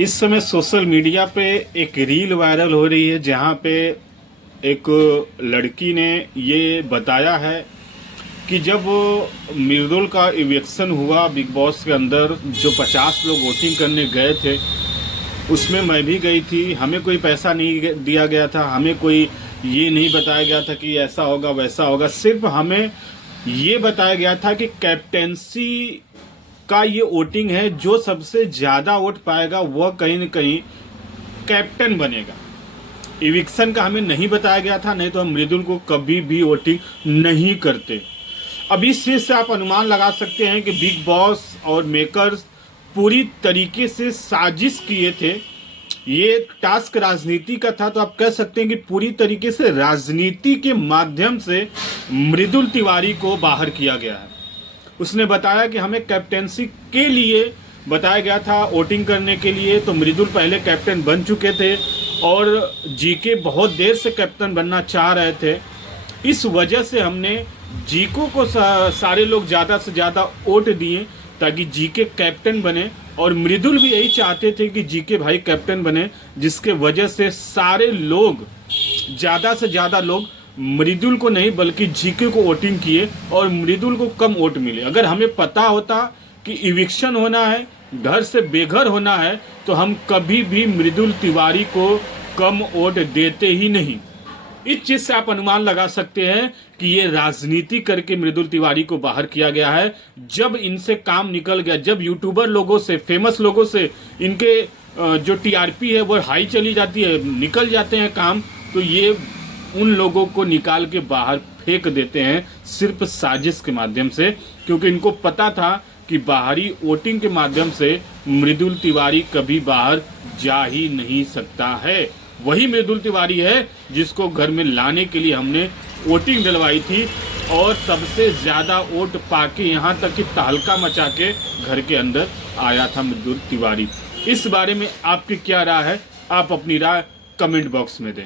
इस समय social media पे एक रील वायरल हो रही है जहां पे एक लड़की ने ये बताया है कि जब मृदुल का इलेक्शन हुआ बिग बॉस के अंदर, जो 50 लोग वोटिंग करने गए थे उसमें मैं भी गई थी। हमें कोई पैसा नहीं दिया गया था, हमें कोई ये नहीं बताया गया था कि ऐसा होगा वैसा होगा। सिर्फ हमें ये बताया गया था कि कैप्टेंसी का ये वोटिंग है, जो सबसे ज़्यादा वोट पाएगा वह कहीं न कहीं कैप्टन बनेगा। इविक्शन का हमें नहीं बताया गया था, नहीं तो हम मृदुल को कभी भी वोटिंग नहीं करते। अब इस चीज़ से आप अनुमान लगा सकते हैं कि बिग बॉस और मेकर्स पूरी तरीके से साजिश किए थे। ये टास्क राजनीति का था, तो आप कह सकते हैं कि पूरी तरीके से राजनीति के माध्यम से मृदुल तिवारी को बाहर किया गया है। उसने बताया कि हमें कैप्टेंसी के लिए बताया गया था, वोटिंग करने के लिए। तो मृदुल पहले कैप्टन बन चुके थे और जीके बहुत देर से कैप्टन बनना चाह रहे थे। इस वजह से हमने जीको को सारे लोग ज़्यादा से ज़्यादा वोट दिए ताकि जीके कैप्टन बने, और मृदुल भी यही चाहते थे कि जीके भाई कैप्टन बने, जिसके वजह से सारे लोग, ज़्यादा से ज़्यादा लोग मृदुल को नहीं बल्कि जीके को वोटिंग किए और मृदुल को कम वोट मिले। अगर हमें पता होता कि इविक्शन होना है, घर से बेघर होना है, तो हम कभी भी मृदुल तिवारी को कम वोट देते ही नहीं। इस चीज से आप अनुमान लगा सकते हैं कि ये राजनीति करके मृदुल तिवारी को बाहर किया गया है। जब इनसे काम निकल गया, जब यूट्यूबर लोगों से, फेमस लोगों से इनके जो टीआरपी है वो हाई चली जाती है, निकल जाते हैं काम, तो ये उन लोगों को निकाल के बाहर फेंक देते हैं सिर्फ साजिश के माध्यम से, क्योंकि इनको पता था कि बाहरी वोटिंग के माध्यम से मृदुल तिवारी कभी बाहर जा ही नहीं सकता है। वही मृदुल तिवारी है जिसको घर में लाने के लिए हमने वोटिंग डलवाई थी, और सबसे ज़्यादा वोट पाके यहाँ तक कि तहलका मचा के घर के अंदर आया था मृदुल तिवारी। इस बारे में आपकी क्या राय है? आप अपनी राय कमेंट बॉक्स में दें।